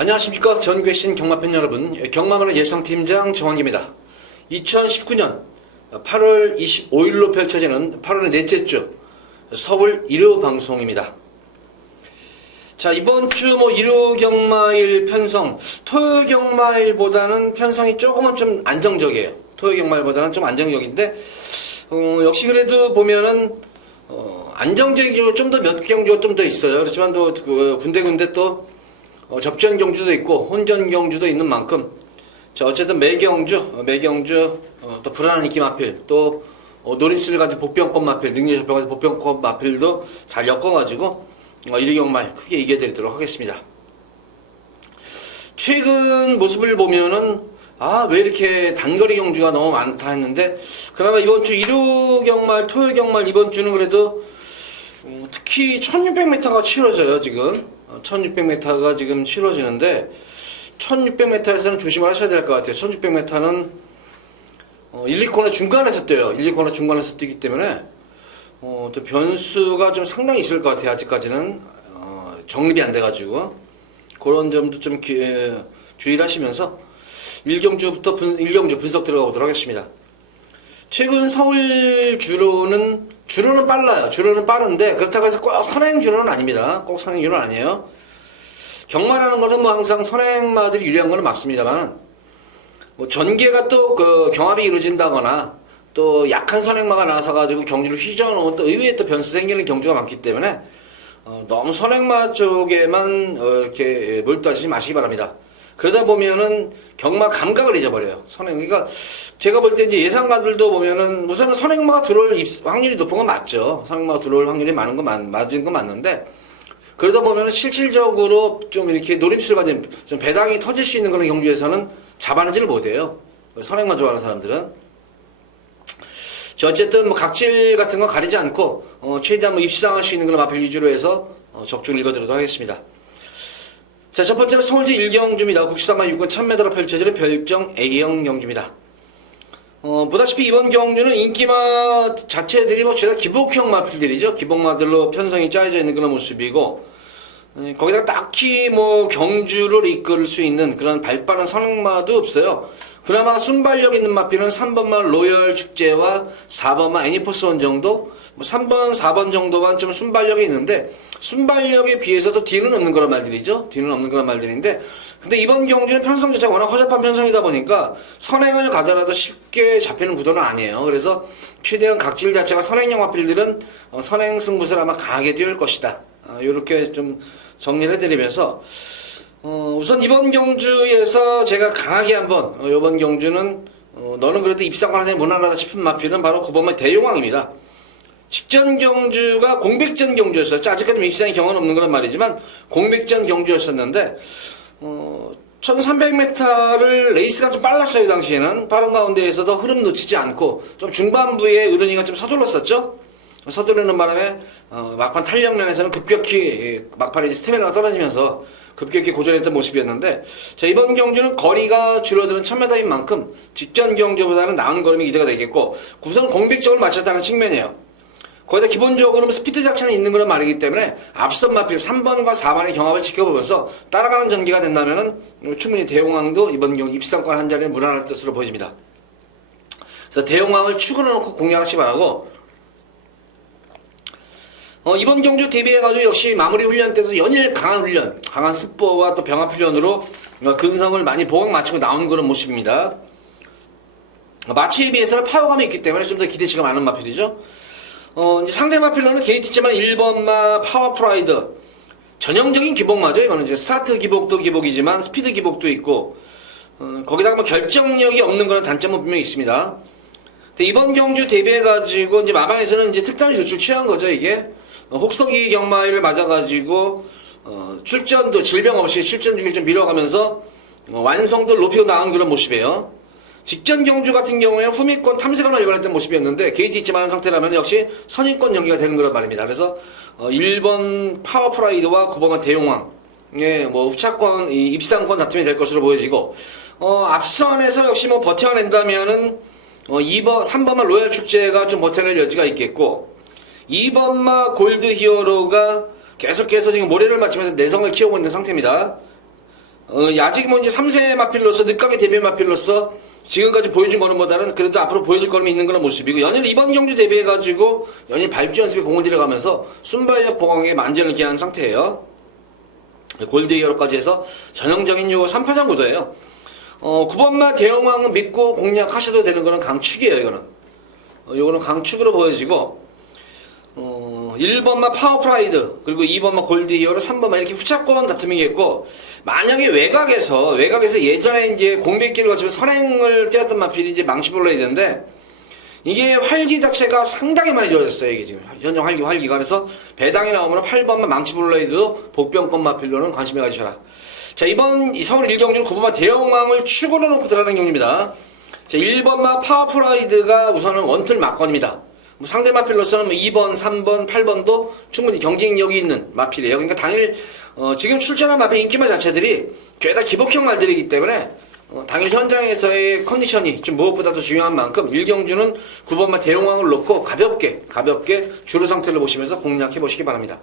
안녕하십니까. 전국의 경마팬 여러분, 경마만의 예상팀장 정환기입니다. 2019년 8월 25일로 펼쳐지는 8월의 넷째 주 서울 1호 방송입니다. 자, 이번 주 일요 경마일 편성, 토요 경마일보다는 편성이 조금은 좀 안정적이에요. 토요 경마일보다는 좀 안정적인데 역시 그래도 보면은 안정적이고 좀 더 몇 경주가 좀 더 있어요. 그렇지만 또 군데군데 또 접전 경주도 있고 혼전 경주도 있는 만큼, 자, 어쨌든 매경주 또 불안한 인기 마필, 또 노림수를 가진 복병권 마필, 능력 잡혀 가진 복병권 마필도 잘 엮어가지고 1위 경마일 크게 이겨드리도록 하겠습니다. 최근 모습을 보면은 왜 이렇게 단거리 경주가 너무 많다 했는데, 그나마 이번 주 1호 경마일, 토요 경마일 이번 주는 그래도 특히 1600m가 치러져요. 지금 1600m가 지금 치러지는데 1600m에서는 조심을 하셔야 될 것 같아요. 1600m는 1, 2코너 중간에서 뛰어요. 1, 2코너 중간에서 뛰기 때문에 또 변수가 좀 상당히 있을 것 같아요. 아직까지는 정립이 안 돼가지고 그런 점도 좀 주의를 하시면서 1경주 분석 들어가보도록 하겠습니다. 최근 서울 주로는 빨라요. 주로는 빠른데 그렇다고 해서 꼭 선행 주로는 아닙니다. 꼭 선행 주로는 아니에요. 경마라는 거는 항상 선행마들이 유리한 거는 맞습니다만, 전개가 또 경합이 이루어진다거나 또 약한 선행마가 나와서 가지고 경주를 휘저어놓은 또 의외의 또 변수 생기는 경주가 많기 때문에 너무 선행마 쪽에만 이렇게 몰두하시지 마시기 바랍니다. 그러다 보면은 경마 감각을 잊어버려요. 그러니까 제가 볼 때 이제 예상가들도 보면은 우선은 선행마가 들어올 확률이 높은 건 맞죠. 선행마가 들어올 확률이 많은 건 맞은 건 맞는데, 그러다 보면은 실질적으로 좀 이렇게 노림수를 가진 좀 배당이 터질 수 있는 그런 경주에서는 잡아내지를 못해요. 선행마 좋아하는 사람들은. 어쨌든 각질 같은 거 가리지 않고 최대한 입상할 수 있는 그런 마필 위주로 해서 적중을 읽어드리도록 하겠습니다. 자, 첫 번째는 서울제 1경주입니다. 국시사마 6권 1000m로 펼쳐지는 별정 A형 경주입니다. 보다시피 이번 경주는 인기마 자체들이 죄다 기복형 마필들이죠. 기복마들로 편성이 짜여져 있는 그런 모습이고, 거기다가 딱히 경주를 이끌 수 있는 그런 발빠른 선행마도 없어요. 그나마 순발력 있는 마필은 3번마 로열 축제와 4번마 애니포스원 정도, 3번, 4번 정도만 좀 순발력이 있는데, 순발력에 비해서도 뒤는 없는 그런 말들이죠. 뒤는 없는 그런 말들인데, 근데 이번 경주는 편성 자체가 워낙 허접한 편성이다 보니까 선행을 가더라도 쉽게 잡히는 구도는 아니에요. 그래서 최대한 각질 자체가 선행형 마필들은 선행 승부를 아마 강하게 띄울 것이다. 이렇게 좀 정리를 해드리면서, 우선 이번 경주에서 제가 강하게 한번, 이번 경주는 너는 그래도 입상만 하냐 무난하다 싶은 마필은 바로 9번마 대용왕입니다. 직전 경주가 공백전 경주였었죠. 아직까지 입상의 경험은 없는 그런 말이지만 공백전 경주였었는데 1300m를 레이스가 좀 빨랐어요. 당시에는 빠른 가운데에서도 흐름 놓치지 않고 좀 중반부에 으르니가 좀 서둘렀었죠. 서두르는 바람에 막판 탄력면에서는 급격히 막판에 스태미나가 떨어지면서 급격히 고전했던 모습이었는데, 자, 이번 경주는 거리가 줄어드는 1000m인 만큼 직전 경주보다는 나은 걸음이 기대가 되겠고, 우선 공백적을 맞췄다는 측면이에요. 거기다 기본적으로 스피드 자체는 있는 그런 말이기 때문에 앞선 마필 3번과 4번의 경합을 지켜보면서 따라가는 전개가 된다면은 충분히 대용왕도 이번 경우 입상권 한 자리에 무난할 것으로 보여집니다. 그래서 대용왕을 축으로 놓고 공략하시기 바라고, 이번 경주 대비해가지고 역시 마무리 훈련 때도 연일 강한 훈련, 강한 스포와 또 병합 훈련으로 근성을 많이 보강 맞추고 나온 그런 모습입니다. 마취에 비해서는 파워감이 있기 때문에 좀 더 기대치가 많은 마필이죠. 이제 상대 마필로는 게이트지만 1번마 파워프라이드, 전형적인 기복마죠. 이거는 이제 스타트 기복도 기복이지만 스피드 기복도 있고, 거기다가 결정력이 없는 그런 단점은 분명히 있습니다. 근데 이번 경주 대비해가지고 이제 마방에서는 이제 특단의 조치를 취한 거죠. 이게 혹서기 경마일을 맞아가지고 출전도 질병 없이 출전 중을 좀 밀어가면서 완성도를 높이고 나온 그런 모습이에요. 직전 경주 같은 경우에 후미권 탐색을 일관했던 모습이었는데 게이트 있지만 한 상태라면 역시 선입권 연기가 되는 그런 말입니다. 그래서 1번 파워프라이드와 9번과 대용왕의 후차권, 입상권 다툼이 될 것으로 보여지고, 앞선에서 역시 버텨낸다면은 3번마 로얄 축제가 좀 버텨낼 여지가 있겠고, 2번마 골드 히어로가 계속해서 지금 모래를 맞추면서 내성을 키우고 있는 상태입니다. 아직 뭐 이제 3세 마필로서 늦가게 데뷔 마필로서 지금까지 보여준 거는보다는 그래도 앞으로 보여줄 거는 있는 그런 모습이고, 연일 이번 경주 데뷔해가지고 연일 발주 연습에 공을 들여가면서 순발력 보강에 만전을 기한 상태예요. 골드 히어로까지 해서 전형적인 요 3파장 구도예요. 9번마 대형왕은 믿고 공략하셔도 되는 거는 강축이에요. 이거는 요거는 강축으로 보여지고, 1번마 파워프라이드, 그리고 2번마 골드 히어로, 3번마 이렇게 후차권 다툼이겠고, 만약에 외곽에서 예전에 이제 공백기를 거치면 선행을 뛰었던 마필이 이제 망치블레이드인데, 이게 활기 자체가 상당히 많이 좋아졌어요. 이게 지금 현재 활기가. 그래서 배당이 나오면 8번마 망치블레이드도 복병권 마필로는 관심을 가지셔라. 자, 이번 서울 1경주는 9번마 대형왕을 축으로 놓고 들어가는 경주입니다. 자, 1번마 파워프라이드가 우선은 원틀 막건입니다. 상대 마필로서는 2번, 3번, 8번도 충분히 경쟁력이 있는 마필이에요. 그러니까 당일 지금 출전한 마필 인기말 자체들이 죄다 기복형 말들이기 때문에 당일 현장에서의 컨디션이 좀 무엇보다도 중요한 만큼 1경주는 9번마 대용왕을 놓고 가볍게 주루 상태를 보시면서 공략해 보시기 바랍니다.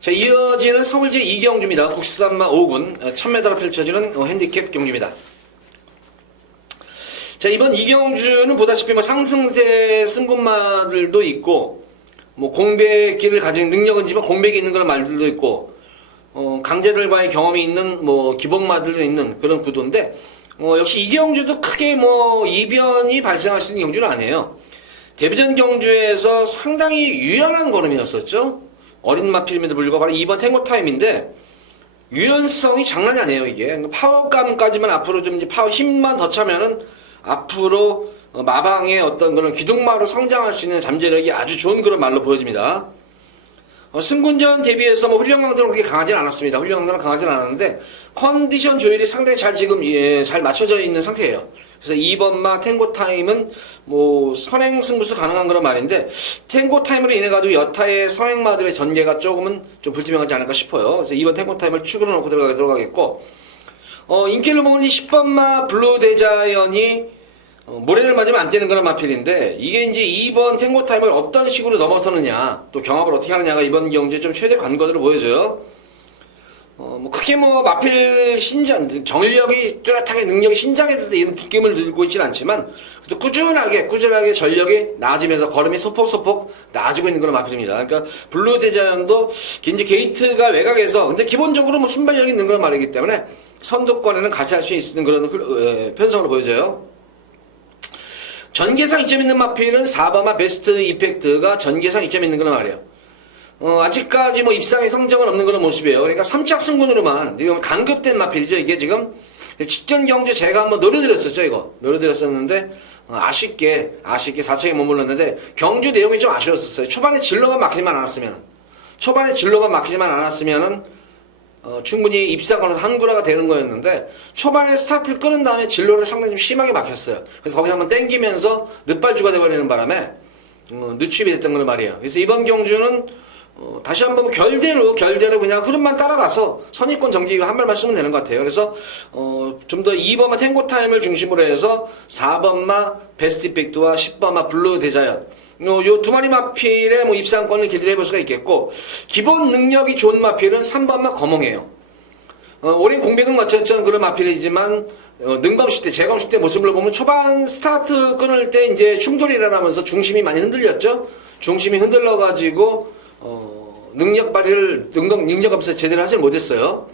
자, 이어지는 서울제 2경주입니다. 국시산마 5군 1000m로 펼쳐지는 핸디캡 경주입니다. 자, 이번 이경주는 보다시피 뭐 상승세 승군마들도 있고, 뭐 공백기를 가진 능력은 지만 공백이 있는 그런 말들도 있고, 강제들과의 경험이 있는 뭐 기복마들도 있는 그런 구도인데, 역시 이경주도 크게 뭐 이변이 발생할 수 있는 경주는 아니에요. 데뷔전 경주에서 상당히 유연한 걸음이었었죠. 어린 마필임에도 불구하고 바로 2번 탱고 타임인데, 유연성이 장난이 아니에요. 이게 파워감까지만 앞으로 좀 이제 파워 힘만 더 차면은 앞으로 마방의 어떤 그런 기둥마로 성장할 수 있는 잠재력이 아주 좋은 그런 말로 보여집니다. 승군전 대비해서 뭐 훈련강도는 그렇게 강하진 않았습니다. 훈련강도는 강하진 않았는데 컨디션 조율이 상당히 잘 지금 잘 맞춰져 있는 상태예요. 그래서 2번마 탱고 타임은 뭐 선행 승부수 가능한 그런 말인데, 탱고 타임으로 인해 가지고 여타의 선행마들의 전개가 조금은 좀 불투명하지 않을까 싶어요. 그래서 2번 탱고 타임을 축으로 놓고 들어가겠고, 인기를 먹은 이 10번마 블루 대자연이 모래를 맞으면 안 되는 그런 마필인데, 이게 이제 2번 탱고 타임을 어떤 식으로 넘어서느냐, 또 경합을 어떻게 하느냐가 이번 경주에 좀 최대 관건으로 보여져요. 뭐 크게 뭐 마필 신장, 정력이 뚜렷하게 능력이 신장에 이런 느낌을 들고 있진 않지만, 그래도 꾸준하게 전력이 나아지면서 걸음이 소폭소폭 나아지고 있는 그런 마필입니다. 그러니까 블루 대자연도 이제 게이트가 외곽에서, 근데 기본적으로 뭐 순발력이 있는 그런 말이기 때문에 선두권에는 가세할 수 있는 그런 편성으로 보여져요. 전개상 이점 있는 마필은 4번마 베스트 이펙트가 전개상 이점 있는 그런 말이에요. 아직까지 뭐 입상의 성적은 없는 그런 모습이에요. 그러니까 3착 승군으로만, 이거 강급된 마필이죠. 이게 지금 직전 경주 제가 한번 노려드렸었죠. 이거 노려드렸었는데 아쉽게 4착에 머물렀는데 경주 내용이 좀 아쉬웠었어요. 초반에 진로만 막히지만 않았으면은 충분히 입상권에서 한구라가 되는 거였는데, 초반에 스타트를 끄는 다음에 진로를 상당히 좀 심하게 막혔어요. 그래서 거기서 한번 땡기면서 늦발주가 돼버리는 바람에 늦추입이 됐던 걸 말이에요. 그래서 이번 경주는 다시 한번 결대로 그냥 흐름만 따라가서 선의권 정지 한 발만 쓰면 되는 것 같아요. 그래서 좀 더 2번마 탱고 타임을 중심으로 해서 4번마 베스트 이펙트와 10번마 블루 대자연, 요 두 마리 마필의 뭐 입상권을 기대해 볼 수가 있겠고, 기본 능력이 좋은 마필은 3번마 거몽이에요. 오랜 공백은 거쳤던 그런 마필이지만 능검시 때, 재검시 때 모습을 보면 초반 스타트 끊을 때 이제 충돌이 일어나면서 중심이 많이 흔들렸죠. 중심이 흔들려가지고 능력 발휘를 능력검사 제대로 하지 못했어요.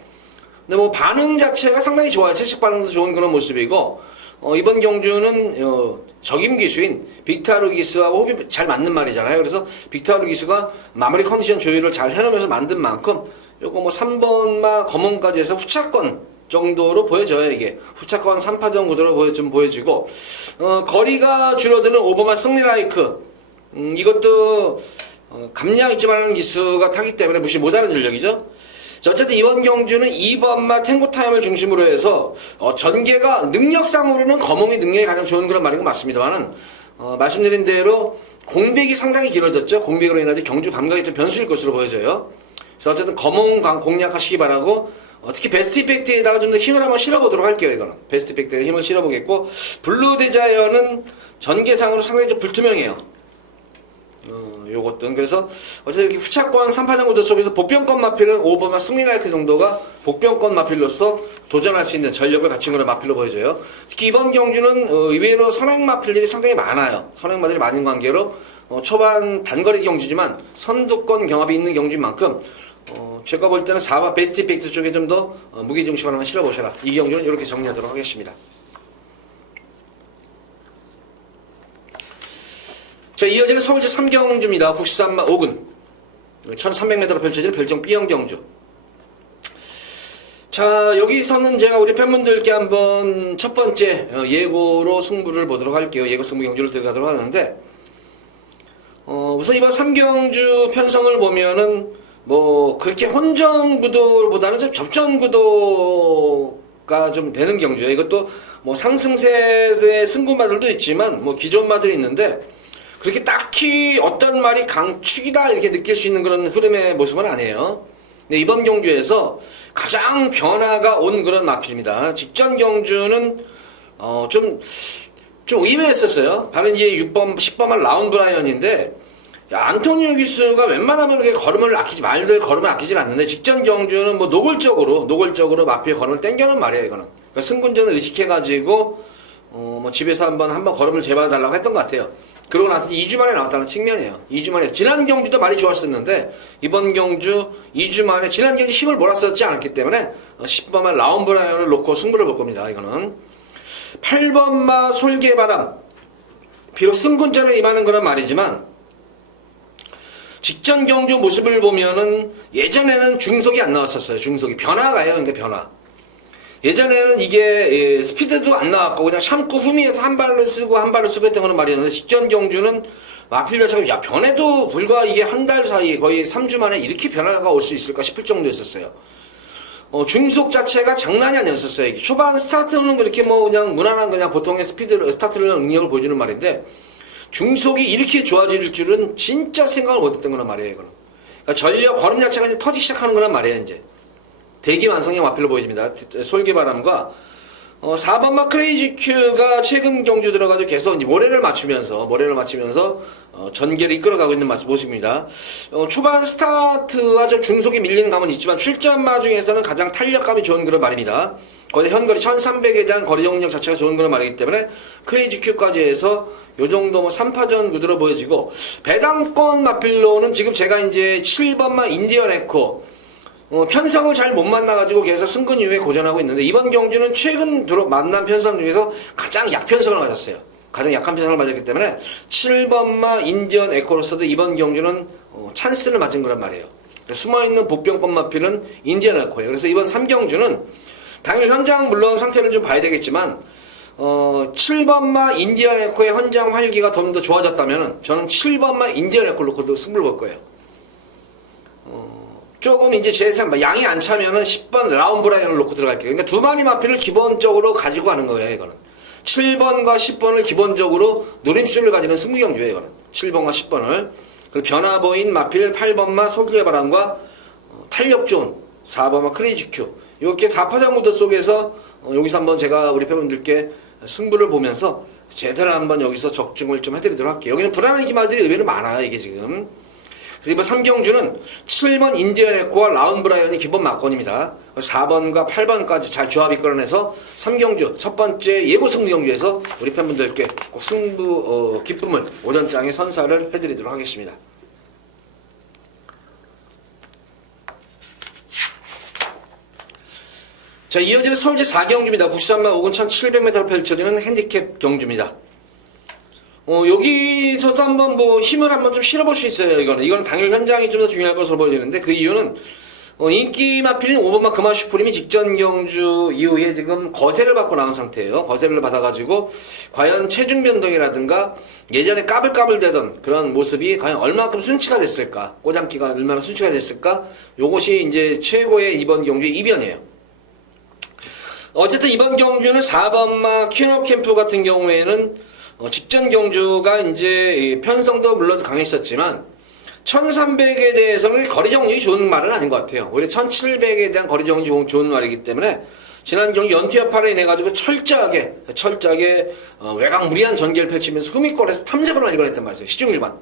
근데 뭐 반응 자체가 상당히 좋아요. 채식 반응도 좋은 그런 모습이고, 이번 경주는 적임 기수인 빅타르 기수하고 호흡이 잘 맞는 말이잖아요. 그래서 빅타르 기수가 마무리 컨디션 조율을 잘 해놓으면서 만든 만큼 요거 뭐 3번마 검은까지 해서 후차권 정도로 보여져요. 이게 후차권 3파전 구도로 좀 보여지고, 거리가 줄어드는 5번마 승리라이크, 이것도 감량 있지만 기수가 타기 때문에 무시 못하는 전력이죠. 자, 어쨌든 이번 경주는 2번마 탱고 타임을 중심으로 해서 전개가 능력상으로는 거몽의 능력이 가장 좋은 그런 말인 건 맞습니다만은, 말씀드린 대로 공백이 상당히 길어졌죠. 공백으로 인해서 경주 감각이 좀 변수일 것으로 보여져요. 그래서 어쨌든 거몽 공략하시기 바라고, 특히 베스트 이펙트에다가 좀 더 힘을 한번 실어보도록 할게요. 이거는 베스트 이펙트에 힘을 실어보겠고, 블루 대자연은 전개상으로 상당히 좀 불투명해요. 요것든 그래서 어쨌든 이렇게 후차권 3파전 구도 속에서 복병권 마필은 오버마 승리라이크 정도가 복병권 마필로서 도전할 수 있는 전력을 갖춘 그런 마필로 보여져요. 특히 이번 경주는 의외로 선행 마필들이 상당히 많아요. 선행마들이 많은 관계로 초반 단거리 경주지만 선두권 경합이 있는 경주인 만큼 제가 볼 때는 4번 베스트 이펙트 쪽에 좀 더 무게중심을 한번 실어보셔라. 이 경주는 이렇게 정리하도록 하겠습니다. 자, 이어지는 서울제 3경주입니다. 93마 5군 1300m로 펼쳐지는 별정 B형 경주. 자, 여기서는 제가 우리 팬분들께 한번 첫 번째 예고로 승부를 보도록 할게요. 예고 승부 경주를 들어가도록 하는데 우선 이번 3경주 편성을 보면은 뭐 그렇게 혼전 구도보다는 좀 접전 구도가 좀 되는 경주예요. 이것도 뭐 상승세의 승부마들도 있지만 뭐 기존마들이 있는데 그렇게 딱히 어떤 말이 강축이다 이렇게 느낄 수 있는 그런 흐름의 모습은 아니에요. 근데 이번 경주에서 가장 변화가 온 그런 마필입니다. 직전 경주는 좀 의외했었어요. 바로 이제 6번, 10번만 라운 브라이언인데 안토니오 기수가 웬만하면 그렇게 걸음을 아끼지 말들 걸음을 아끼질 않는데 직전 경주는 뭐 노골적으로 마필 걸음을 땡겨는 말이에요. 이거는 그러니까 승군전을 의식해가지고 뭐 집에서 한번 걸음을 재봐달라고 했던 것 같아요. 그러고 나서 2주 만에 나왔다는 측면이에요. 2주 만에. 지난 경주도 말이 좋았었는데 이번 경주 2주 만에 지난 경주 힘을 몰았었지 않았기 때문에 10번만 라운 브라이언을 놓고 승부를 볼 겁니다. 이거는 8번마 솔개바람 비록 승군전에 임하는 거란 말이지만 직전 경주 모습을 보면은 예전에는 중속이 안 나왔었어요. 중속이 변화가요. 그러니까 변화. 예전에는 이게 스피드도 안 나왔고 그냥 참고 후미에서 한 발을 쓰고 했던 그런 말이었는데 직전 경주는 마필 자체가 변해도 불과 이게 한 달 사이 거의 3주 만에 이렇게 변화가 올 수 있을까 싶을 정도였었어요. 중속 자체가 장난이 아니었었어요. 이게 초반 스타트는 그렇게 뭐 그냥 무난한 그냥 보통의 스타트를 능력을 보여주는 말인데 중속이 이렇게 좋아질 줄은 진짜 생각을 못했던 거란 말이에요. 이거는. 그러니까 전력 걸음 자체가 이제 터지기 시작하는 거란 말이에요. 이제. 대기 완성형 마필로 보여집니다. 솔개바람과 4번마 크레이지 큐가 최근 경주 들어가서 계속 이제 모래를 맞추면서 전개를 이끌어가고 있는 모습입니다. 초반 스타트와 저 중속이 밀리는 감은 있지만 출전마 중에서는 가장 탄력감이 좋은 그런 말입니다. 거기서 현거리 1300에 대한 거리 정력 자체가 좋은 그런 말이기 때문에 크레이지 큐까지 해서 요 정도 뭐 3파전 구도로 보여지고 배당권 마필로는 지금 제가 이제 7번마 인디언 에코 편성을 잘 못 만나가지고 계속 승근 이후에 고전하고 있는데 이번 경주는 최근 만난 편성 중에서 가장 약편성을 맞았어요. 가장 약한 편성을 맞았기 때문에 7번마 인디언 에코로서도 이번 경주는 찬스를 맞은 거란 말이에요. 숨어있는 복병권 마필은 인디언 에코예요. 그래서 이번 3경주는 당일 현장 물론 상태를 좀 봐야 되겠지만 7번마 인디언 에코의 현장 활기가 좀 더 좋아졌다면 저는 7번마 인디언 에코 놓고도 승부를 볼 거예요. 조금 이제 제 생각, 양이 안 차면은 10번 라운 브라이언을 놓고 들어갈게요. 그러니까 두 마리 마필을 기본적으로 가지고 가는 거예요, 이거는. 7번과 10번을 기본적으로 노림수를 가지는 승부경주예요, 이거는. 7번과 10번을. 그리고 변화보인 마필 8번마 솔개바람과 탄력 좋은 4번마 크레이지 큐. 이렇게 4파장 무도 속에서 여기서 한번 제가 우리 팬분들께 승부를 보면서 제대로 한번 여기서 적중을 좀 해드리도록 할게요. 여기는 불안한 기마들이 의외로 많아요, 이게 지금. 그래서 이번 3경주는 7번 인디언 에코와 라운 브라이언이 기본 막건입니다. 4번과 8번까지 잘 조합 이끌어내서 3경주 첫 번째 예고 승부 경주에서 우리 팬분들께 꼭 승부 기쁨을 오전장에 선사를 해드리도록 하겠습니다. 자, 이어지는 서울제 4경주입니다. 93마 5군 1700m로 펼쳐지는 핸디캡 경주입니다. 여기서도 한번 힘을 한번 좀 실어볼 수 있어요. 이거는 당일 현장이 좀 더 중요할 것으로 보여지는데 그 이유는 인기 마필인 5번마 금화 슈프림이 직전 경주 이후에 지금 거세를 받고 나온 상태예요. 거세를 받아가지고 과연 체중 변동이라든가 예전에 까불까불대던 그런 모습이 과연 얼마만큼 순치가 됐을까? 꼬장기가 얼마나 순치가 됐을까? 요것이 이제 최고의 이번 경주의 이변이에요. 어쨌든 이번 경주는 4번마 퀸업 캠프 같은 경우에는 직전 경주가 이제 편성도 물론 강했었지만 1300에 대해서는 거리 정력이 좋은 말은 아닌 것 같아요. 오히려 1700에 대한 거리 정력이 좋은 말이기 때문에 지난 경주 연투 여파로 인해 가지고 철저하게 외곽 무리한 전개를 펼치면서 후미권에서 탐색을 많이 걸었단 말이에요. 시중 일반.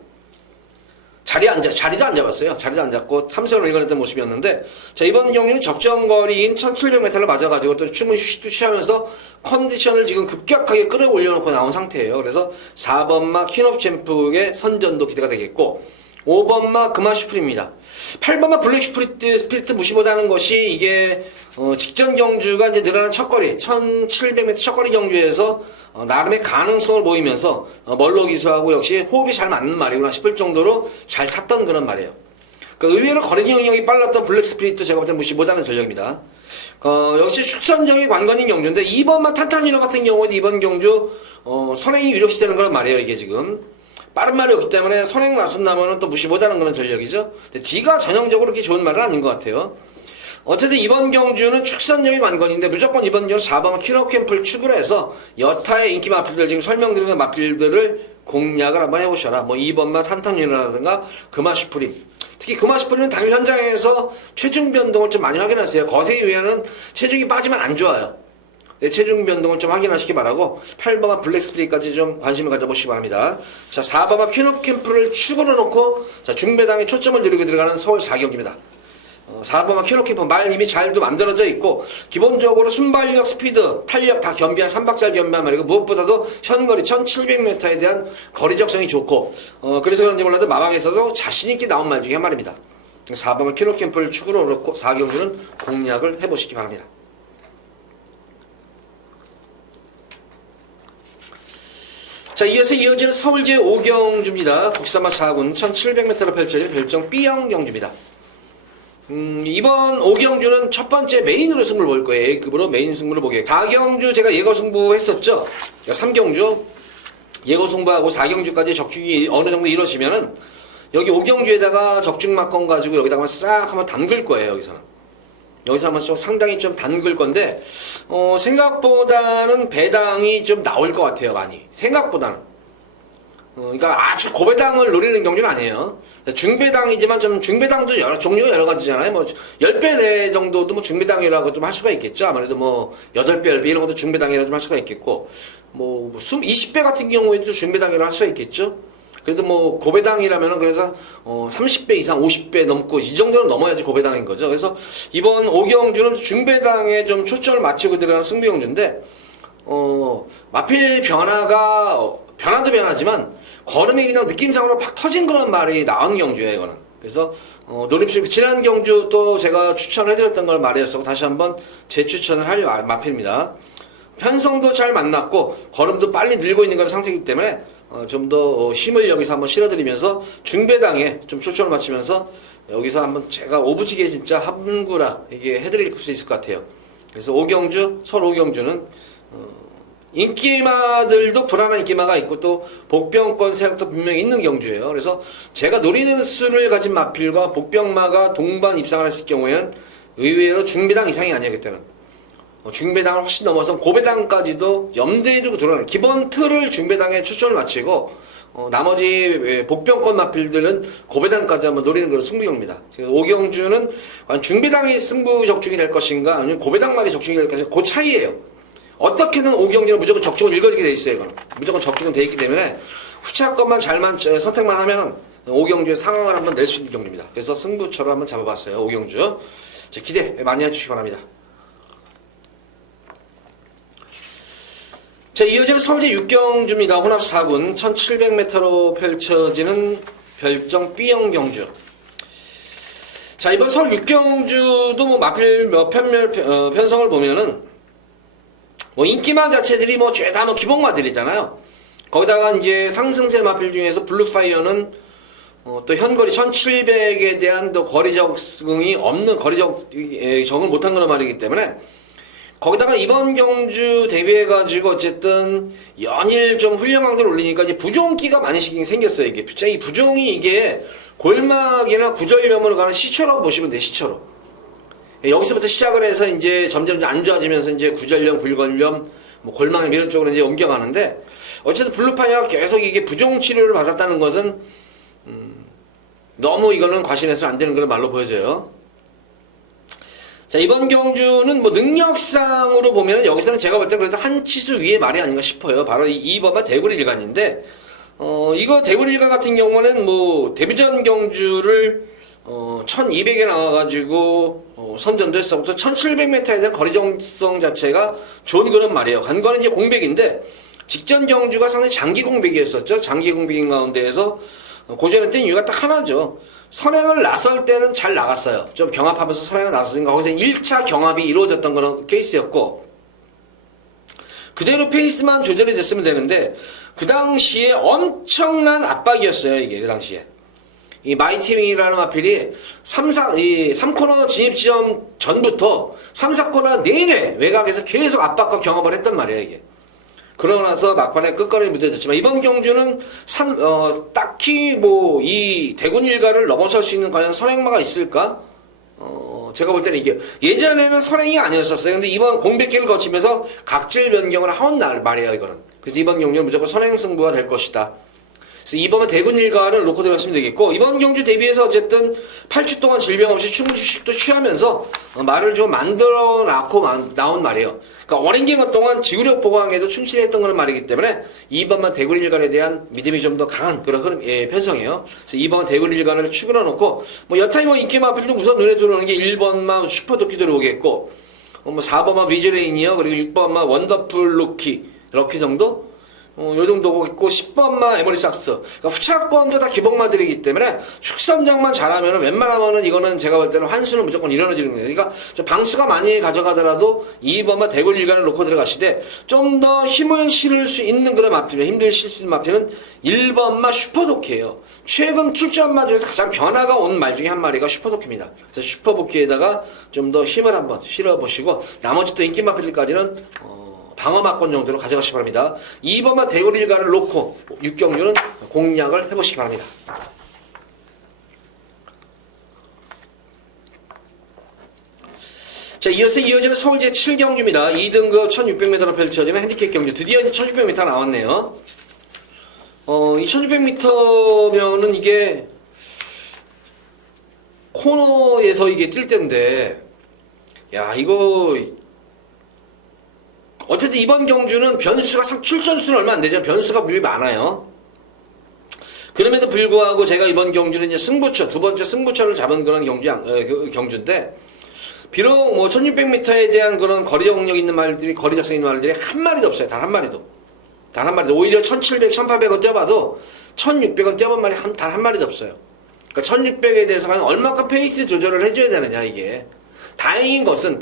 자리도 안 잡았어요. 자리도 안 잡고 3승을 일궈냈던 모습이었는데, 자, 이번 경기는 적정거리인 1700m를 맞아가지고 또 충분히 휴식도 취하면서 컨디션을 지금 급격하게 끌어올려놓고 나온 상태예요. 그래서 4번마 퀸오브 챔프의 선전도 기대가 되겠고, 5번마 금화슈프리입니다. 8번마 블랙 스피리트 무시보다는 것이 이게 직전 경주가 이제 늘어난 첫거리 1700m 첫거리 경주에서 나름의 가능성을 보이면서 멀로 기수하고 역시 호흡이 잘 맞는 말이구나 싶을 정도로 잘 탔던 그런 말이에요. 그러니까 의외로 거리 영역이 빨랐던 블랙 스피리트 제가 볼 때 무시보다는 전력입니다. 역시 축선적인 관건인 경주인데 2번마 탄탄미너 같은 경우는 이번 경주 선행이 유력시되는 그런 말이에요. 이게 지금 빠른 말이 없기 때문에 선행 나선다면은 또 무시 못하는 그런 전력이죠. 근데 뒤가 전형적으로 그렇게 좋은 말은 아닌 것 같아요. 어쨌든 이번 경주는 축선력이 관건인데 무조건 이번 경주 4번 퀸오브 캠프를 축으로 해서 여타의 인기 마필들 지금 설명드리는 마필들을 공략을 한번 해보셔라. 뭐 2번마 탄탄유나라든가 금화슈프림. 특히 금화슈프림은 당일 현장에서 체중 변동을 좀 많이 확인하세요. 거세 이후에는 체중이 빠지면 안 좋아요. 네, 체중 변동을 좀 확인하시기 바라고 8번마 블랙 스피릿까지 좀 관심을 가져보시기 바랍니다. 자, 4번마 퀸오브 캠프를 축으로 놓고 자, 중배당에 초점을 누리고 들어가는 서울 4경기입니다. 4번마 퀸오브 캠프 말 이미 잘도 만들어져 있고 기본적으로 순발력, 스피드, 탄력 다 겸비한 3박자를 겸비한 말이고 무엇보다도 현거리 1700m에 대한 거리적성이 좋고 그래서 그런지 몰라도 마방에서도 자신있게 나온 말 중에 한 말입니다. 4번마 퀸오브 캠프를 축으로 놓고 4경기는 공략을 해보시기 바랍니다. 자, 이어서 이어지는 서울 제5경주입니다. 국산마 4군 1700m로 펼쳐진 별정 B형 경주입니다. 이번 5경주는 첫 번째 메인으로 승부를 볼 거예요. A급으로 메인 승부를 보게. 4경주 제가 예거 승부 했었죠. 3경주 예거 승부하고 4경주까지 적중이 어느 정도 이루어지면은 여기 5경주에다가 적중 막건 가지고 여기다가 싹 한번 담글 거예요. 여기서 한번 상당히 좀 담글 건데 생각보다는 배당이 좀 나올 것 같아요. 많이 생각보다는 그러니까 아주 고배당을 노리는 경주는 아니에요. 중배당이지만 좀 중배당도 종류가 여러 가지잖아요. 뭐 10배 내 정도도 뭐 중배당이라고 좀 할 수가 있겠죠. 아무래도 뭐 8배, 10배 이런 것도 중배당이라고 좀 할 수가 있겠고 뭐 20배 같은 경우에도 중배당이라고 할 수가 있겠죠. 그래도 뭐 고배당이라면은 그래서 30배 이상 50배 넘고 이 정도는 넘어야지 고배당인 거죠. 그래서 이번 5경주는 중배당에 좀 초점을 맞추고 들어가는 승부경주인데 마필 변화도 변하지만 걸음이 그냥 느낌상으로 팍 터진 그런 말이 나온 경주예요. 이거는. 그래서 노림수 지난 경주 또 제가 추천을 해드렸던 걸 말이었고 다시 한번 재추천을 할 마필입니다. 편성도 잘 만났고 걸음도 빨리 늘고 있는 그런 상태이기 때문에 좀 더 힘을 여기서 한번 실어드리면서 중배당에 좀 초점을 맞추면서 여기서 한번 제가 오부지게 진짜 함구라 이게 해드릴 수 있을 것 같아요. 그래서 5경주, 설 5경주는 인기마들도 불안한 인기마가 있고 또 복병권 세력도 분명히 있는 경주예요. 그래서 제가 노리는 수를 가진 마필과 복병마가 동반 입상을 했을 경우에는 의외로 중배당 이상이 아니에요. 그때는 중배당을 훨씬 넘어서 고배당까지도 염두에 두고 들어가는 기본 틀을 중배당에 초점을 맞추고 나머지 복병권 마필들은 고배당까지 한번 노리는 그런 승부경입니다. 5경주는 중배당이 승부 적중이 될 것인가 아니면 고배당만이 적중이 될 것인가 그 차이예요. 어떻게든 5경주는 무조건 적중을 읽어지게 돼 있어요. 이거는. 무조건 적중은 돼 있기 때문에 후차 것만 잘만 선택만 하면은 5경주의 상황을 한번 낼 수 있는 경주입니다. 그래서 승부처럼 한번 잡아봤어요. 5경주. 기대 많이 해주시기 바랍니다. 자, 이어지는 서울제 6경주입니다. 혼합 4군 1700m로 펼쳐지는 별정 B형 경주. 자, 이번 서울 6경주도 뭐 마필 몇 편성을 보면은 뭐 인기마 자체들이 뭐 죄다 뭐 기본마들이잖아요. 거기다가 이제 상승세 마필 중에서 블루파이어는 또 현거리 1700에 대한 또 거리적응이 없는 적응을 못한 그런 말이기 때문에 거기다가 이번 경주 대비해가지고 어쨌든 연일 좀 훌륭한걸 올리니까 이제 부종기가 많이 생겼어요. 이게 이 부종이 이게 골막이나 구절염으로 가는 시초라고 보시면 돼요. 시초로. 여기서부터 시작을 해서 이제 점점 안 좋아지면서 이제 구절염, 굴걸염, 뭐 골망염 이런 쪽으로 이제 옮겨가는데 어쨌든 블루파이어가 계속 이게 부종 치료를 받았다는 것은 너무 이거는 과신해서는 안 되는 그런 말로 보여져요. 자, 이번 경주는 뭐 능력상으로 보면 여기서는 제가 볼 때 그래도 한 치수 위의 말이 아닌가 싶어요. 바로 이 2번마 대구리 일간인데 이거 대구일가 같은 경우는 뭐 데뷔전 경주를 1200에 나와가지고 선전도 했었고 1700m에 대한 거리정성 자체가 좋은 그런 말이에요. 관건은 이제 공백인데 직전 경주가 상당히 장기 공백이었었죠. 장기 공백인 가운데에서 고전에 뛴 이유가 딱 하나죠. 선행을 나설 때는 잘 나갔어요. 좀 경합하면서 선행을 나섰으니까 거기서 1차 경합이 이루어졌던 그런 케이스였고 그대로 페이스만 조절이 됐으면 되는데 그 당시에 엄청난 압박이었어요. 이게 그 당시에 이 마이티밍이라는 마필이 3코너 진입 지점 전부터 3, 4코너 내내 외곽에서 계속 압박과 경합을 했단 말이에요. 이게 그러고 나서 막판에 끝걸음이 무뎌졌지만 이번 경주는 딱히 뭐 이 대군 일가를 넘어설 수 있는 과연 선행마가 있을까? 제가 볼 때는 이게 예전에는 선행이 아니었었어요. 근데 이번 공백기를 거치면서 각질 변경을 하온 날 말이에요. 이거는. 그래서 이번 경주는 무조건 선행 승부가 될 것이다. 그래서 이번에 대군 일가를 놓고 들어가시면 되겠고 이번 경주 대비해서 어쨌든 8주 동안 질병 없이 충분히 휴식도 취하면서 말을 좀 만들어 놨고 나온 말이에요. 그러니까 오랜 기간 동안 지구력 보강에도 충실했던 그런 말이기 때문에 이번만 대군 일간에 대한 믿음이 좀 더 강한 그런 편성이에요. 그래서 이번 대군 일간을 추근해 놓고 뭐 여타이 뭐 인기 마필도 우선 눈에 들어오는 게 1번만 슈퍼도끼 들어오겠고 뭐 4번만 위즈레인이요. 그리고 6번만 원더풀 럭키 정도? 요 정도고 있고 10번만 에머리삭스. 그러니까 후차권도 다 기복마들이기 때문에 축선장만 잘하면은 웬만하면은 이거는 제가 볼 때는 환수는 무조건 일어나지는 거예요. 그러니까 저 방수가 많이 가져가더라도 2번만 대골 일간을 놓고 들어가시되 좀 더 힘을 실을 수 있는 그런 마필, 힘들 실을 수 있는 마필은 1번만 슈퍼도끼예요. 최근 출전마 중에서 가장 변화가 온 말 중에 한 마리가 슈퍼도끼입니다. 그래서 슈퍼도끼에다가 좀 더 힘을 한번 실어보시고 나머지 또 인기 마필까지는 방어막권 정도로 가져가시기 바랍니다. 2번만 대골 일가를 놓고 6경주는 공략을 해보시기 바랍니다. 자, 이어서 이어지는 서울 제7경주입니다. 2등급 1600m로 펼쳐지는 핸디캡 경주. 드디어 1600m 나왔네요. 이 1600m면은 이게 코너에서 이게 뛸 텐데, 야, 이거 어쨌든 이번 경주는 변수가 출전수는 얼마 안 되죠. 변수가 물이 많아요. 그럼에도 불구하고 제가 이번 경주는 이제 승부처, 두 번째 승부처를 잡은 그런 경주인데, 비록 뭐 1600m에 대한 그런 거리 정력 있는 말들이, 거리 작성 있는 말들이 한 마리도 없어요. 단 한 마리도. 단 한 마리도. 오히려 1700, 1800원 뛰어봐도 1600원 뛰어본 말이 단 한 마리도 없어요. 그러니까 1600에 대해서 얼마큼 페이스 조절을 해줘야 되느냐, 이게. 다행인 것은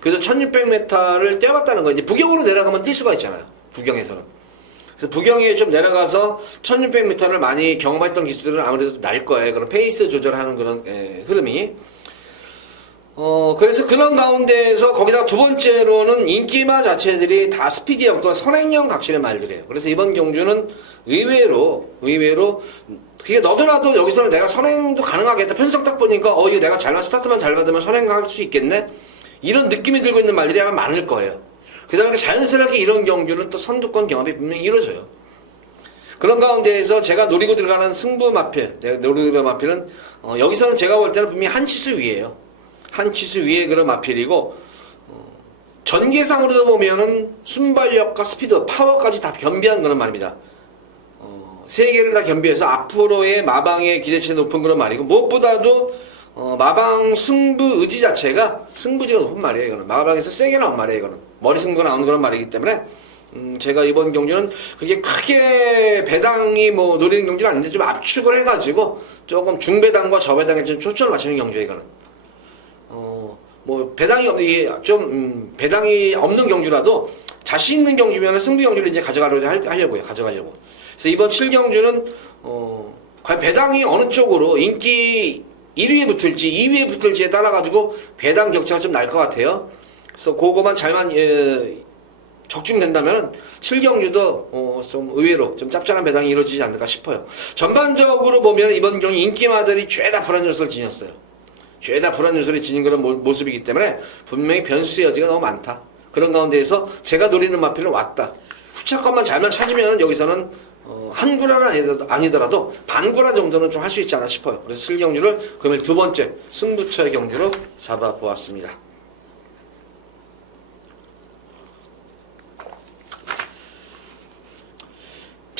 그래도 1600m를 뛰어봤다는 거. 이제 부경으로 내려가면 뛸 수가 있잖아요. 부경에서는. 그래서 부경에 좀 내려가서 1600m를 많이 경험했던 기수들은 아무래도 날 거예요. 그런 페이스 조절하는 그런 흐름이. 그래서 그런 가운데에서 거기다가 두 번째로는 인기마 자체들이 다 스피디형 또는 선행형 각실의 말들이에요. 그래서 이번 경주는 의외로 그게 너도나도 여기서는 내가 선행도 가능하겠다. 편성 딱 보니까 이거 내가 스타트만 잘 받으면 선행할 수 있겠네. 이런 느낌이 들고 있는 말들이 아마 많을 거예요. 그다음에 자연스럽게 이런 경주는 또 선두권 경합이 분명히 이루어져요. 그런 가운데에서 제가 노리고 들어가는 승부 마필, 노리고 마필은 여기서는 제가 볼 때는 분명히 한 치수 위에요. 한 치수 위에 그런 마필이고 전개상으로도 보면은 순발력과 스피드, 파워까지 다 겸비한 그런 말입니다. 세 개를 다 겸비해서 앞으로의 마방의 기대치 높은 그런 말이고 무엇보다도 마방 승부 의지 자체가 승부지가 높은 말이에요. 이거는 마방에서 세게 나온 말이에요. 이거는 머리 승부가 나오는 그런 말이기 때문에 제가 이번 경주는 그게 크게 배당이 뭐 노리는 경주는 아닌데 좀 압축을 해가지고 조금 중배당과 저배당에 좀 초점을 맞추는 경주예요. 이거는 뭐 배당이 배당이 없는 경주라도 자신 있는 경주면 승부 경주를 이제 가져가려고요. 그래서 이번 7경주는 과연 배당이 어느 쪽으로 인기 1위에 붙을지 2위에 붙을지에 따라 가지고 배당 격차가 좀 날 것 같아요. 그래서 그거만 잘만 적중된다면 7경주도 좀 의외로 좀 짭짤한 배당이 이루어지지 않을까 싶어요. 전반적으로 보면 이번 경주 인기마들이 죄다 불안 요소를 지녔어요. 죄다 불안 요소를 지닌 그런 모습이기 때문에 분명히 변수의 여지가 너무 많다. 그런 가운데에서 제가 노리는 마필은 왔다. 후차권만 잘만 찾으면 여기서는 한 구라는 아니더라도 반 구라 정도는 좀 할 수 있지 않나 싶어요. 그래서 7경주를 금일 두 번째 승부처의 경주로 잡아보았습니다.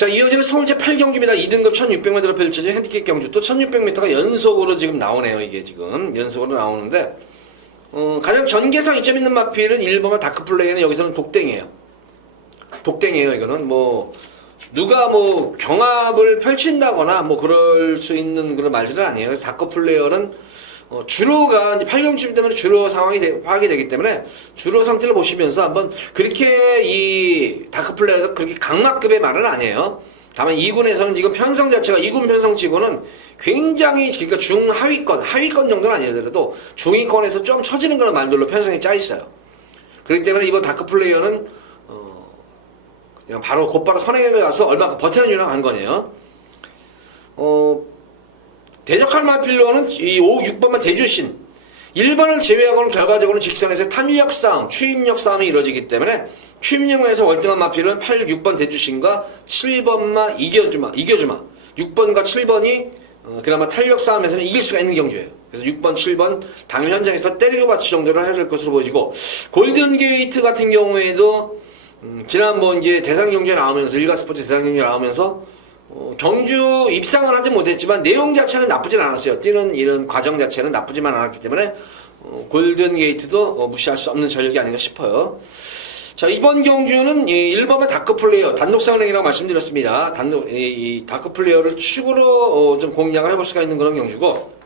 자, 이어지는 서울제 8경기입니다. 2등급 1600m로 펼쳐진 핸디캡 경주. 또 1600m가 연속으로 지금 나오네요. 이게 지금 연속으로 나오는데 가장 전개상 이점 있는 마필은 1번과 다크플레이는 여기서는 독땡이에요. 독땡이에요. 이거는 뭐 누가 뭐 경합을 펼친다거나 뭐 그럴 수 있는 그런 말들은 아니에요. 그래서 다크플레이어는 주로가 이제 8경주 때문에 주로 상황이 파악이 되기 때문에 주로 상태를 보시면서 한번 그렇게 이 다크플레이어가 그렇게 강막급의 말은 아니에요. 다만 2군에서는 지금 편성 자체가 2군 편성치고는 굉장히 그러니까 중하위권, 하위권 정도는 아니더라도 중위권에서 좀 처지는 그런 말들로 편성이 짜 있어요. 그렇기 때문에 이번 다크플레이어는 그냥 바로 곧바로 선행을 가서 얼마 버티는 유랑 한 거네요. 대적할 마필로는 이 5, 6번만 대주신 1번을 제외하고는 결과적으로는 직선에서 탄력 싸움, 추임력 싸움이 이루어지기 때문에 추임력에서 월등한 마필은 8, 6번 대주신과 7번만 이겨주마 6번과 7번이 그나마 탄력 싸움에서는 이길 수가 있는 경주예요. 그래서 6번, 7번 당일 현장에서 때리고 받치 정도를 해야 될 것으로 보여지고 골든게이트 같은 경우에도 지난번 이제 대상 경기에 나오면서 일가스포츠 대상 경기에 나오면서 경주 입상은 하지 못했지만 내용 자체는 나쁘진 않았어요. 뛰는 이런 과정 자체는 나쁘지만 않았기 때문에 골든게이트도 무시할 수 없는 전력이 아닌가 싶어요. 자, 이번 경주는 1번은 다크플레이어 단독상행이라고 말씀드렸습니다. 이 다크플레이어를 축으로 좀 공략을 해볼 수가 있는 그런 경주고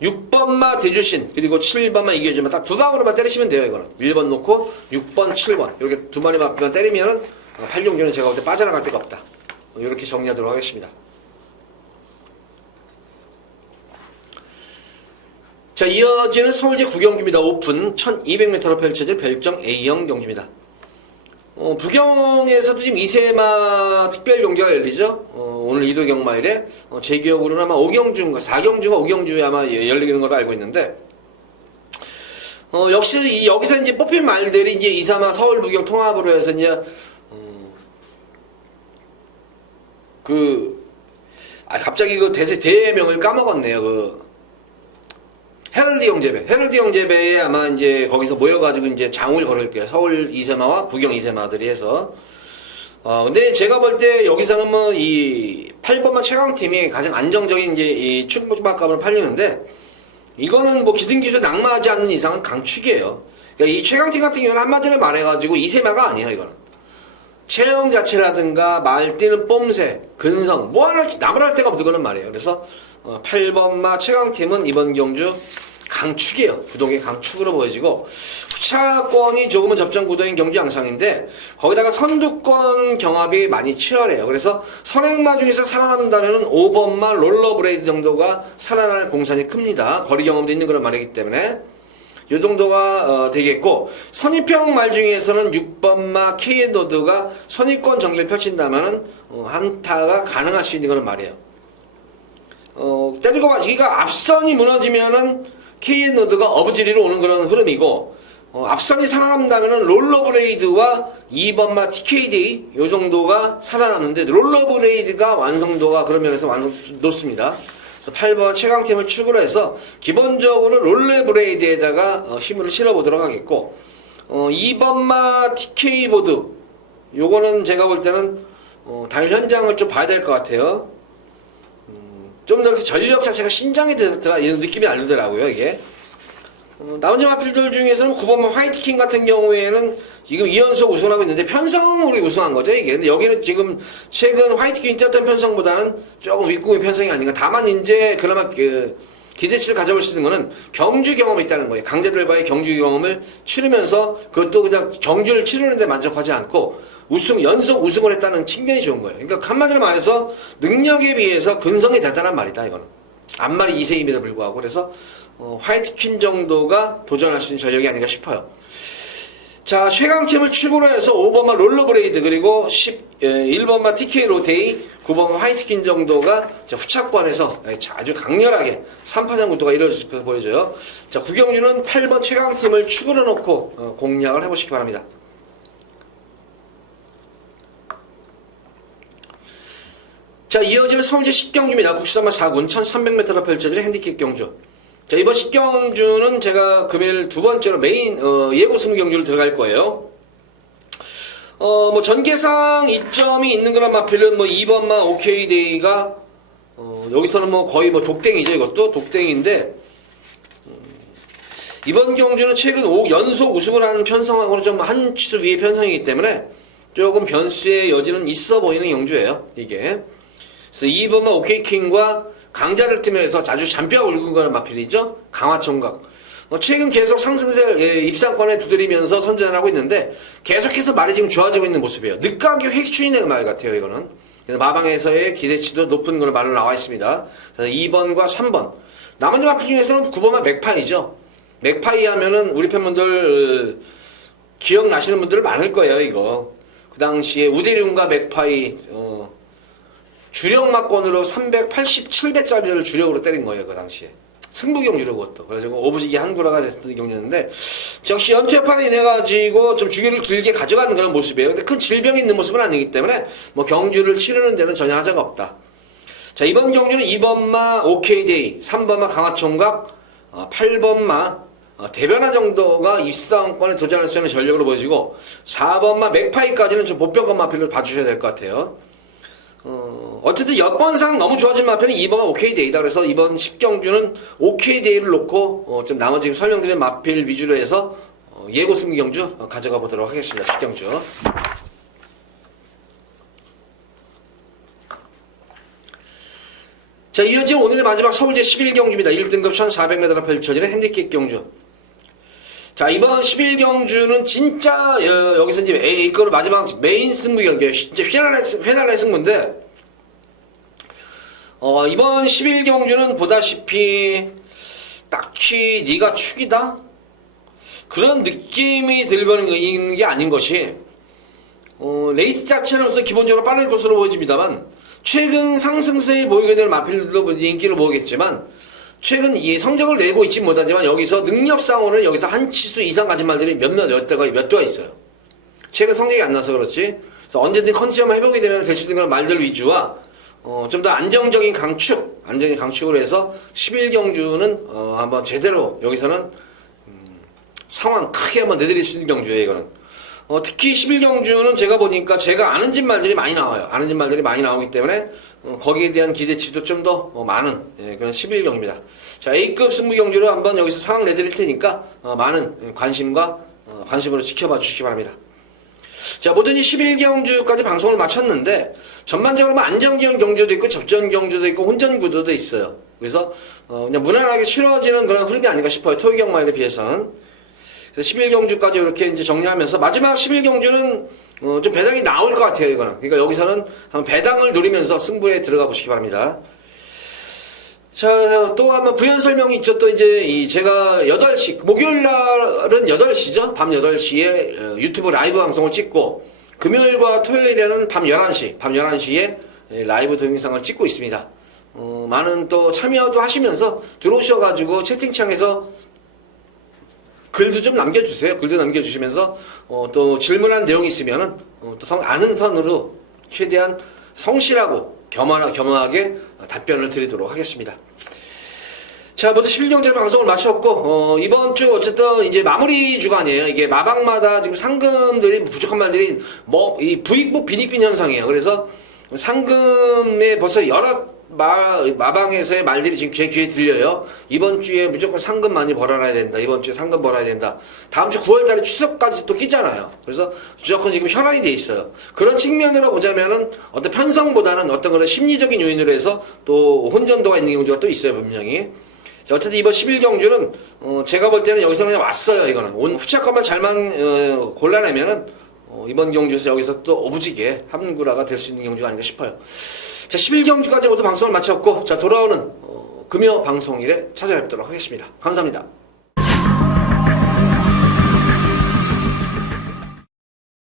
6번마 대주신 그리고 7번만 이겨주면 딱 두 방으로만 때리시면 돼요. 이거는 1번 놓고 6번 7번 이렇게 두 마리 맞기만 때리면은 8경주는 제가 볼 때 빠져나갈 데가 없다. 이렇게 정리하도록 하겠습니다. 자, 이어지는 서울제 9경기입니다. 오픈 1200m로 펼쳐질 별정 A형 경기입니다. 부경에서도 지금 이세마 특별 경기가 열리죠. 오늘 1호 경마일에 제 기억으로는 아마 5경주인가 4경주가 5경주에 아마 열리는 걸로 알고 있는데 역시 여기서 이제 뽑힌 말들이 이제 이사마 서울 부경 통합으로 해서 이제 갑자기 그 대명을 까먹었네요. 헤럴드 형제배에 아마 이제 거기서 모여가지고 이제 장을 걸을 거예요. 서울 이세마와 부경 이세마들이 해서. 근데 제가 볼 때 여기서는 뭐 이 8번만 최강팀이 가장 안정적인 이제 이 축구박감을 팔리는데 이거는 뭐 기승기수 낙마하지 않는 이상은 강축이에요. 그러니까 이 최강팀 같은 경우는 한마디로 말해가지고 이세마가 아니에요, 이거는. 체형 자체라든가 말 뛰는 뽐새, 근성, 뭐 하나 남을 할 데가 없는 거는 말이에요. 그래서 8번마 최강팀은 이번 경주 강축이에요. 구동의 강축으로 보여지고 후차권이 조금은 접전 구도인 경주 양상인데 거기다가 선두권 경합이 많이 치열해요. 그래서 선행마 중에서 살아난다면 5번마 롤러브레이드 정도가 살아날 공산이 큽니다. 거리 경험도 있는 그런 말이기 때문에 이 정도가 되겠고 선입형 말 중에서는 6번마 케이노드가 선입권 정리를 펼친다면 한타가 가능할 수 있는 그런 말이에요. 때리고 맞기가 앞선이 무너지면은 케이노드가 어부지리로 오는 그런 흐름이고 앞선이 살아남는다면은 롤러브레이드와 2번마 TKD 요 정도가 살아남는데 롤러브레이드가 완성도가 그런 면에서 높습니다. 8번 최강팀을 축으로 해서 기본적으로 롤러브레이드에다가 힘을 실어보도록 하겠고 2번마 TK보드 요거는 제가 볼 때는 당일 현장을 좀 봐야 될 것 같아요. 좀 더 이렇게 전력 자체가 신장이 들었더라 이런 느낌이 나더라고요 이게. 나머지 마필들 중에서는 9번마 화이트킹 같은 경우에는 지금 2연속 우승하고 있는데 편성으로 우승한 거죠 이게. 근데 여기는 지금 최근 화이트킹이 뛰었던 편성보다는 조금 윗궁의 편성이 아닌가. 다만 이제 그나마 기대치를 가져올 수 있는 거는 경주 경험이 있다는 거예요. 강자들과의 경주 경험을 치르면서 그것도 그냥 경주를 치르는데 만족하지 않고 연속 우승을 했다는 측면이 좋은 거예요. 그러니까 한마디로 말해서 능력에 비해서 근성이 대단한 말이다 이거는. 앞말이 2세임에도 불구하고. 그래서 화이트퀸 정도가 도전할 수 있는 전력이 아닌가 싶어요. 자, 최강팀을 축으로 해서 5번마 롤러브레이드 그리고 1번마 TK 로데이 9번마 화이트퀸 정도가 후차권에서 아주 강렬하게 3파전 구도가 이루어질 것으로 보여져요. 자, 구경주는 8번 최강팀을 축으로 놓고 공략을 해보시기 바랍니다. 자, 이어지는 서울제 10경주입니다. 국시선마 4군 1300m로 펼쳐질 핸디캡 경주. 자, 이번 10경주는 제가 금요일 두 번째로 메인 예고 승부 경주를 들어갈 거예요. 뭐 전개상 이점이 있는 그런 마필은 뭐 2번마 OK데이가 여기서는 뭐 거의 뭐 독땡이죠. 이것도 독땡인데 이번 경주는 최근 연속 우승을 한 편성하고는 좀 한 치수 위의 편성이기 때문에 조금 변수의 여지는 있어 보이는 경주예요. 이게. 그래서 2번마 OK킹과 강자들 팀에서 자주 잔뼈가 울고 가는 마필이죠. 강화총각. 최근 계속 상승세 입상권에 두드리면서 선전하고 있는데 계속해서 말이 지금 좋아지고 있는 모습이에요. 늦가기 획 추진되는 말 같아요. 이거는. 그래서 마방에서의 기대치도 높은 그런 말로 나와 있습니다. 그래서 2번과 3번. 나머지 마필 중에서는 9번과 맥파이죠. 맥파이 하면은 우리 팬분들 기억나시는 분들 많을 거예요. 이거. 그 당시에 우대륜과 맥파이 주력마권으로 387배짜리를 주력으로 때린 거예요. 그 당시에. 승부경주로 그것도. 그래서 오부지기 한구라가 됐던 경주였는데 역시 연투협판에 인해가지고 좀 주기를 길게 가져가는 그런 모습이에요. 근데 큰 질병이 있는 모습은 아니기 때문에 뭐 경주를 치르는 데는 전혀 하자가 없다. 자, 이번 경주는 2번마 OK데이, 3번마 강화총각, 8번마 대변화 정도가 입상권에 도전할 수 있는 전력으로 보여지고 4번마 맥파이까지는 좀 보병권 마필로 봐주셔야 될 것 같아요. 어쨌든 여건상 너무 좋아진 마편은 2번가 OK데이다. 그래서 이번 10경주는 OK데이를 놓고 좀 나머지 설명드린 마필 위주로 해서 예고 승리 경주 가져가 보도록 하겠습니다. 10경주. 자, 이어지 오늘의 마지막 서울제 11경주입니다. 1등급 1400m로 펼쳐지는 핸디캡 경주. 자, 이번 11경주는 진짜 여기서 이제 A급으로 마지막 메인 승부 경기예요. 진짜 휘날레 승부인데 이번 11경주는 보다시피 딱히 네가 축이다? 그런 느낌이 들거는 있는 게 아닌 것이 레이스 자체는 우선 기본적으로 빠를 것으로 보여집니다만 최근 상승세에 보이게 되는 마필들도 인기를 모으겠지만 최근 이 성적을 내고 있지 못하지만 여기서 능력상으로는 여기서 한 치수 이상 가진 말들이 몇 대가 있어요. 최근 성적이 안 나서 그렇지. 그래서 언제든 컨디션만 회복이 되면 될 수 있는 그런 말들 위주와 좀 더 안정적인 강축으로 해서 11경주는 한번 제대로 여기서는 상황 크게 한번 내드릴 수 있는 경주예요. 이거는 특히 11경주는 제가 보니까 제가 아는 집 말들이 많이 나와요. 아는 집 말들이 많이 나오기 때문에 거기에 대한 기대치도 좀 더 많은 그런 11경주입니다. 자, A급 승부 경주로 한번 여기서 상황 내드릴 테니까 많은 관심으로 지켜봐 주시기 바랍니다. 자, 모든이 11경주까지 방송을 마쳤는데 전반적으로 안정지형 경주도 있고 접전 경주도 있고 혼전 구도도 있어요. 그래서 그냥 무난하게 치러지는 그런 흐름이 아닌가 싶어요. 토요경마일에 비해서는. 그래서 11경주까지 이렇게 이제 정리하면서 마지막 11경주는 좀 배당이 나올 것 같아요. 이거는. 그러니까 여기서는 한번 배당을 노리면서 승부에 들어가 보시기 바랍니다. 자, 또 한번 부연 설명이 있죠. 또 이제 제가 8시, 목요일 날은 8시죠. 밤 8시에 유튜브 라이브 방송을 찍고 금요일과 토요일에는 밤 11시에 라이브 동영상을 찍고 있습니다. 많은 또 참여도 하시면서 들어오셔가지고 채팅창에서 글도 좀 남겨주세요. 글도 남겨주시면서 또 질문한 내용이 있으면은 또 아는 선으로 최대한 성실하고 겸허하게 답변을 드리도록 하겠습니다. 자, 모두 11경주 방송을 마쳤고 이번 주 어쨌든 이제 마무리 주간이에요. 이게 마방마다 지금 상금들이 부족한 말들이 이 부익부 빈익빈 현상이에요. 그래서 상금에 벌써 여러 마방에서의 말들이 지금 제 귀에 들려요. 이번 주에 무조건 상금 많이 벌어놔야 된다. 이번 주에 상금 벌어야 된다. 다음 주 9월달에 추석까지 또 끼잖아요. 그래서 무조건 지금 현안이 돼 있어요. 그런 측면으로 보자면은 어떤 편성보다는 어떤 그런 심리적인 요인으로 해서 또 혼전도가 있는 경우가 또 있어요. 분명히. 자, 어쨌든 이번 11경주는 제가 볼 때는 여기서 그냥 왔어요. 이거는 후차컷만 잘만 골라내면은 이번 경주에서 여기서 또 오부지게 함구라가 될 수 있는 경주가 아닌가 싶어요. 자, 11경주까지 모두 방송을 마쳤고 자, 돌아오는 금요 방송일에 찾아뵙도록 하겠습니다. 감사합니다.